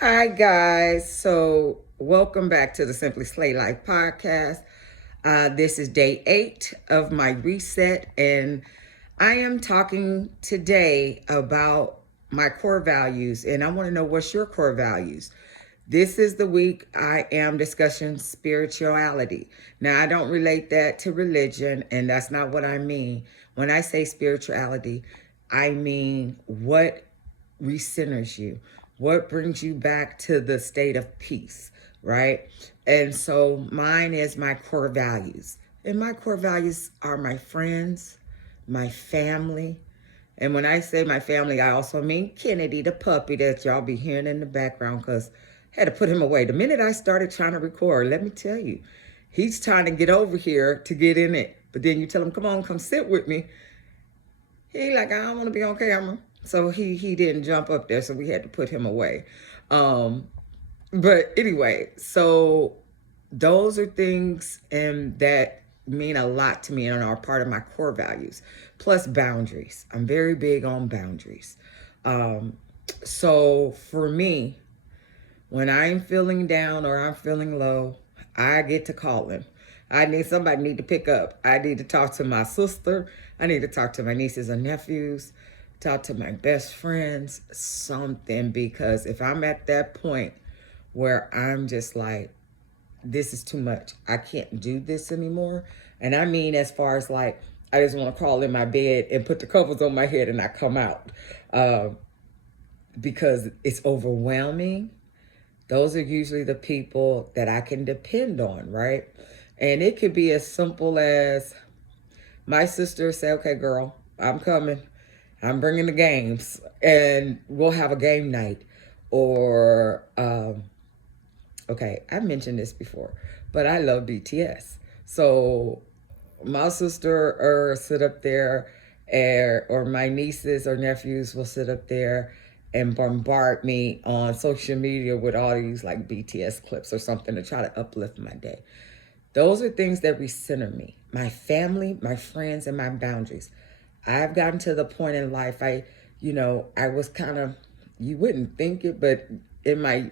Hi, guys. So, welcome back to the Simply Slay Life podcast. This is day 8 of my reset, and I am talking today about my core values. And I want to know what's your core values. This is the week I am discussing spirituality. Now, I don't relate that to religion, and that's not what I mean. When I say spirituality, I mean what recenters you, what brings you back to the state of peace, right? And so mine is my core values. And my core values are my friends, my family. And when I say my family, I also mean Kennedy, the puppy that y'all be hearing in the background, because I had to put him away. The minute I started trying to record, let me tell you, he's trying to get over here to get in it. But then you tell him, come on, come sit with me. He like, I don't want to be on camera. So he didn't jump up there, so we had to put him away. Um, but anyway, so those are things and that mean a lot to me and are part of my core values. Plus boundaries. I'm very big on boundaries. Um, so for me, when I'm feeling down or I'm feeling low, I get to calling. Somebody need to pick up. I need to talk to my sister. I need to talk to my nieces and nephews, talk to my best friends, something, because if I'm at that point where I'm just like, this is too much. I can't do this anymore. And I mean, as far as like, I just want to crawl in my bed and put the covers on my head and I come out uh, because it's overwhelming. Those are usually the people that I can depend on, right? And it could be as simple as my sister say, okay, girl, I'm coming. I'm bringing the games and we'll have a game night. Or, okay, I mentioned this before, but I love BTS. So my sister or sit up there or my nieces or nephews will sit up there and bombard me on social media with all these like BTS clips or something to try to uplift my day. Those are things that recenter me. My family, my friends, and my boundaries. I've gotten to the point in life I was kind of, you wouldn't think it, but in my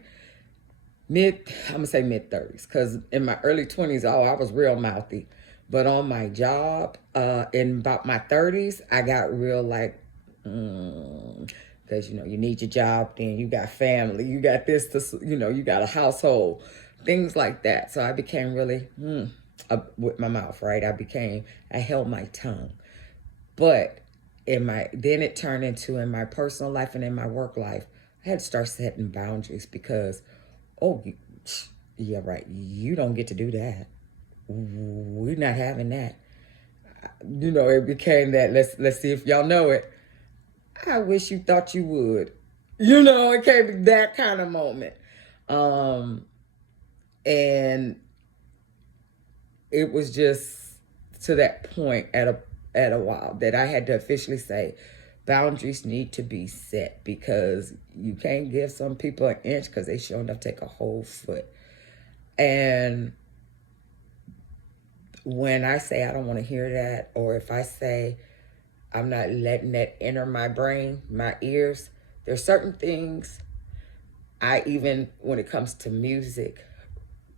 I'm gonna say mid 30s, because in my early 20s, oh, I was real mouthy. But on my job, in about my 30s, I got real like, because you need your job, then you got family, you got this, you got a household, things like that. So I became really with my mouth, right? I held my tongue. But then it turned into in my personal life and in my work life, I had to start setting boundaries because, oh, yeah, right, you don't get to do that. We're not having that. It became that. Let's see if y'all know it. I wish you thought you would. It came to that kind of moment, um, and it was just to that point at a while that I had to officially say boundaries need to be set, because you can't give some people an inch because they sure enough take a whole foot. And when I say I don't want to hear that, or if I say I'm not letting that enter my brain, my ears, there's certain things even when it comes to music,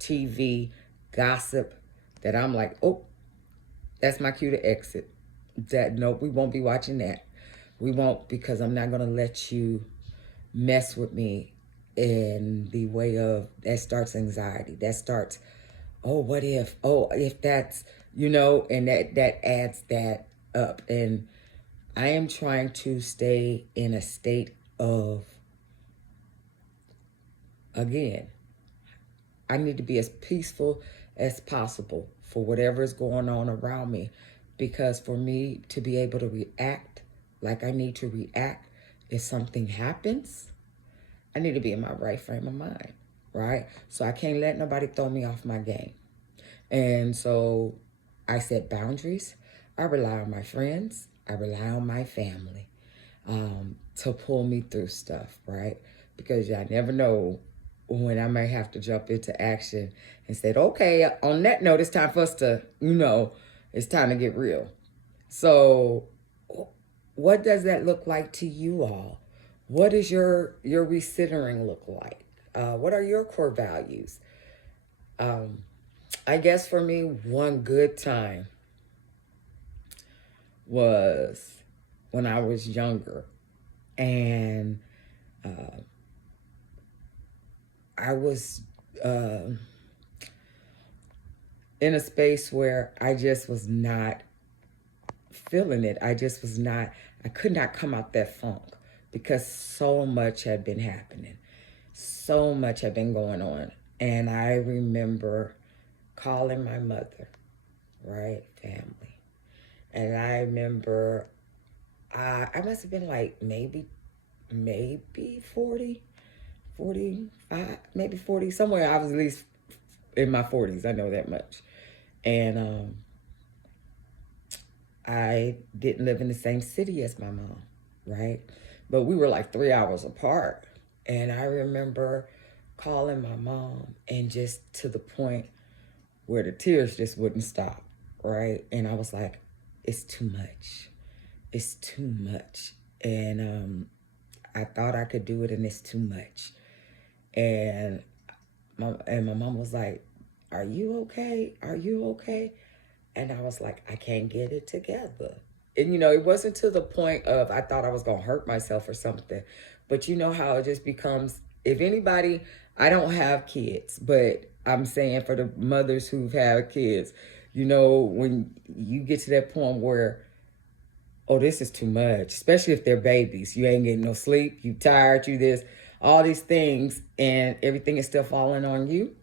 TV, gossip, that I'm like, oh, that's my cue to exit. That no, we won't be watching that. We won't, because I'm not gonna let you mess with me in the way of that starts anxiety. That starts, oh, what if? Oh, if that's and that adds that up. And I am trying to stay in a state of, again, I need to be as peaceful as possible for whatever is going on around me. Because for me to be able to react like I need to react if something happens, I need to be in my right frame of mind, right? So I can't let nobody throw me off my game. And so I set boundaries. I rely on my friends. I rely on my family to pull me through stuff, right? Because I never know when I might have to jump into action and say, okay, on that note, it's time for us to, it's time to get real. So what does that look like to you all? What does your recentering look like? What are your core values? I guess for me, one good time was when I was younger, and I was in a space where I just was not feeling it. I just was not, I could not come out that funk because so much had been happening. So much had been going on. And I remember calling my mother, right? Family. And I remember I must have been like maybe 40, 45, maybe 40, somewhere. I was at least in my 40s. I know that much. And I didn't live in the same city as my mom, right? But we were like 3 hours apart. And I remember calling my mom, and just to the point where the tears just wouldn't stop, right? And I was like, it's too much. It's too much. And I thought I could do it, and it's too much. And my mom was like, are you okay? Are you okay? And I was like, I can't get it together. And, it wasn't to the point of I thought I was going to hurt myself or something. But you know how it just becomes, if anybody, I don't have kids, but I'm saying for the mothers who've had kids, when you get to that point where, oh, this is too much, especially if they're babies. You ain't getting no sleep, you tired, you this, all these things, and everything is still falling on you.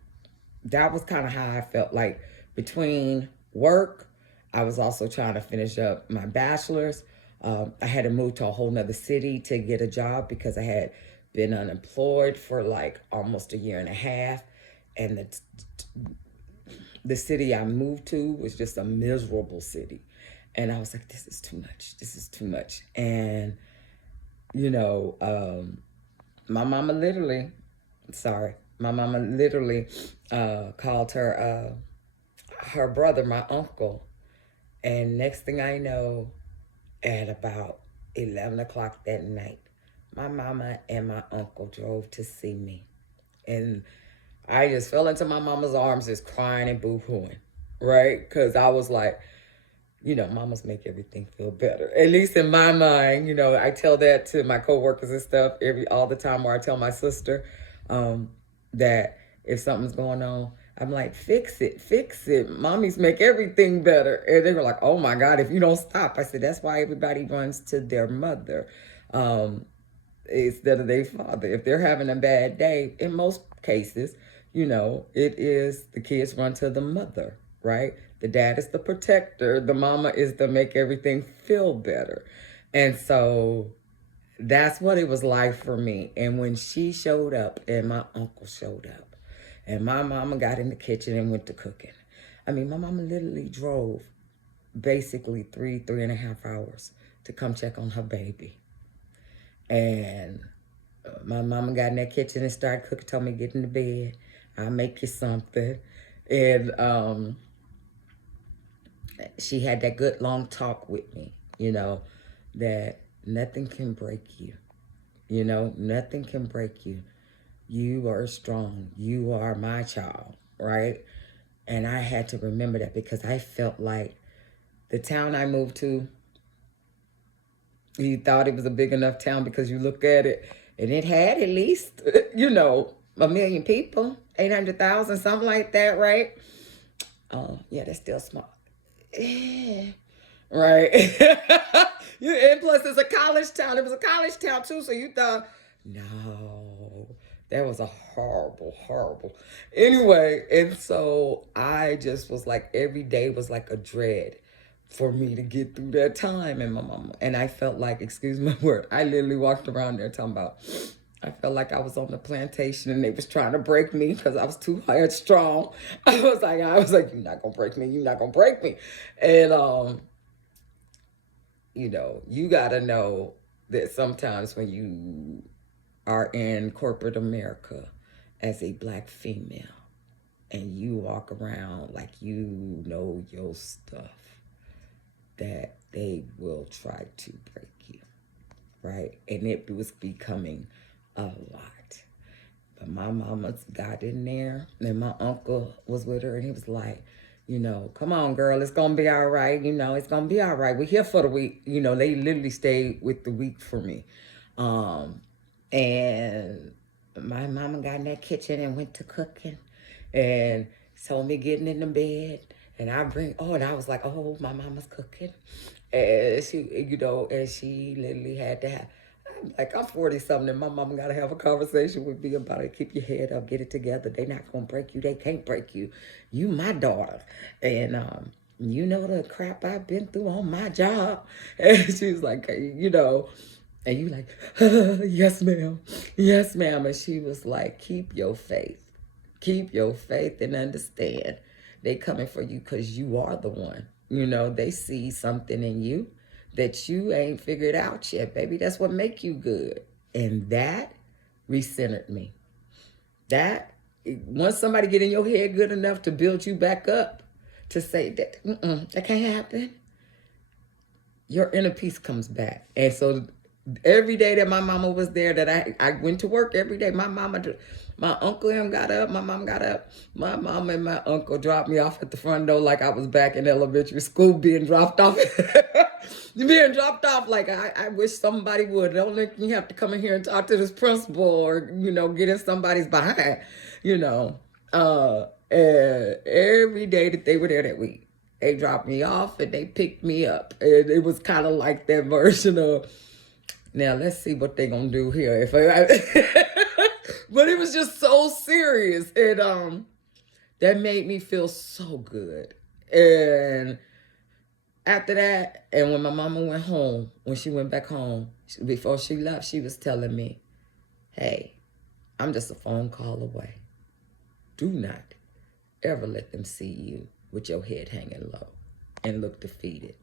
That was kind of how I felt like between work. I was also trying to finish up my bachelor's. I had to move to a whole nother city to get a job because I had been unemployed for like almost a year and a half. And the city I moved to was just a miserable city. And I was like, this is too much. This is too much. And, my mama literally, called her brother, my uncle. And next thing I know, at about 11 o'clock that night, my mama and my uncle drove to see me. And I just fell into my mama's arms just crying and boo-hooing, right? Because I was like, mamas make everything feel better. At least in my mind, I tell that to my coworkers and stuff all the time, where I tell my sister that if something's going on, I'm like, fix it. Mommies make everything better. And they were like, oh my God, if you don't stop. I said, that's why everybody runs to their mother instead of their father. If they're having a bad day, in most cases, it is the kids run to the mother, right? The dad is the protector. The mama is to make everything feel better. And so that's what it was like for me. And when she showed up and my uncle showed up and my mama got in the kitchen and went to cooking. I mean, my mama literally drove basically 3.5 hours to come check on her baby. And my mama got in that kitchen and started cooking, told me, get in the bed. I'll make you something. And she had that good long talk with me, that nothing can break you. Nothing can break you. You are strong. You are my child, right? And I had to remember that because I felt like the town I moved to, you thought it was a big enough town because you look at it and it had at least, 1 million people, 800,000, something like that, right? Yeah, that's still small. Yeah. Right. And plus it's a college town. It was a college town too, so you thought, no, that was a horrible. Anyway, and so I just was like, every day was like a dread for me to get through that time. And my mama, and I felt like, excuse my word, I literally walked around there talking about, I felt like I was on the plantation and they was trying to break me because I was too headstrong. I was like, you're not gonna break me. You're not gonna break me. And you gotta know that sometimes when you are in corporate America as a Black female and you walk around like you know your stuff, that they will try to break you, right? And it was becoming a lot. My mama got in there, and my uncle was with her, and he was like, come on, girl, it's gonna be all right. It's gonna be all right. We're here for the week. They literally stayed with the week for me. And my mama got in that kitchen and went to cooking and saw me getting in the bed. And and I was like, oh, my mama's cooking. And she literally had to have, I'm 40 something, and my mama got to have a conversation with me about it. Keep your head up, get it together. They not going to break you. They can't break you. You my daughter. And, you know the crap I've been through on my job. And she was like, and you like, yes, ma'am. Yes, ma'am. And she was like, keep your faith. Keep your faith and understand. They coming for you because you are the one. They see something in you that you ain't figured out yet, baby. That's what make you good. And that recentered me. That, once somebody get in your head good enough to build you back up, to say that can't happen, your inner peace comes back. And so every day that my mama was there, that I went to work every day, my uncle and got up, my mom got up, my mom and my uncle dropped me off at the front door like I was back in elementary school being dropped off. Like I wish somebody would. Don't let me have to come in here and talk to this principal or, get in somebody's behind, and every day that they were there that week, they dropped me off and they picked me up. And it was kind of like that version of, now let's see what they gonna do here. But it was just so serious, and that made me feel so good. And after that, and when my mama went home, when she went back home, before she left, she was telling me, hey, I'm just a phone call away. Do not ever let them see you with your head hanging low and look defeated.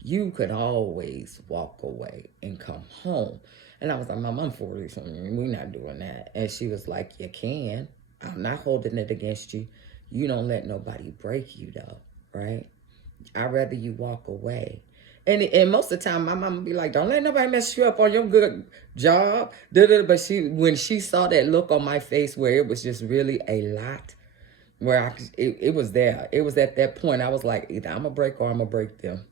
You could always walk away and come home. And I was like, Mom, I'm 40 something. We're not doing that. And she was like, you can. I'm not holding it against you. You don't let nobody break you, though, right? I'd rather you walk away. And most of the time, my mama be like, don't let nobody mess you up on your good job. But when she saw that look on my face where it was just really a lot, where it was there. It was at that point I was like, either I'm going to break or I'm going to break them.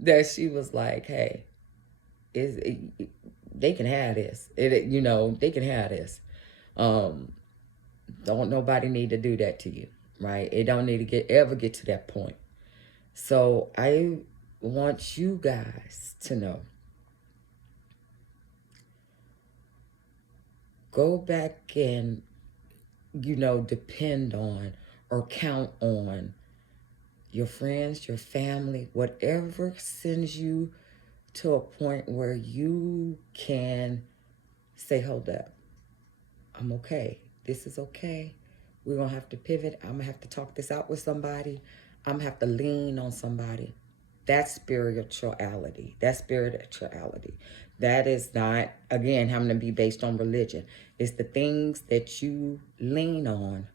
That she was like, hey, they can have this. They can have this. Don't nobody need to do that to you, right? It don't need to ever get to that point. So I want you guys to know, go back and, depend on or count on your friends, your family, whatever sends you to a point where you can say, hold up, I'm okay. This is okay. We're going to have to pivot. I'm going to have to talk this out with somebody. I'm going to have to lean on somebody. That's spirituality. That is not, again, having to be based on religion. It's the things that you lean on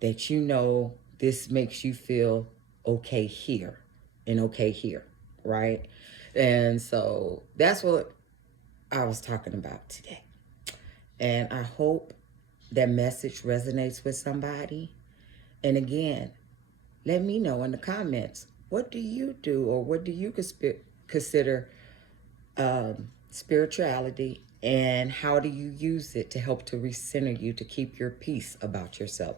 that this makes you feel okay here and okay here, right? And so that's what I was talking about today. And I hope that message resonates with somebody. And again, let me know in the comments, what do you do, or what do you consider spirituality, and how do you use it to help to recenter you, to keep your peace about yourself?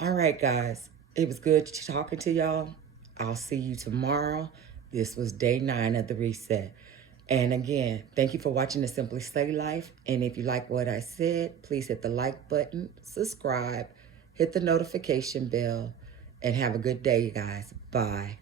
All right, guys, it was good talking to y'all. I'll see you tomorrow. This was day 9 of the reset. And again, thank you for watching the Simply Slay Life. And if you like what I said, please hit the like button, subscribe, hit the notification bell, and have a good day, guys. Bye.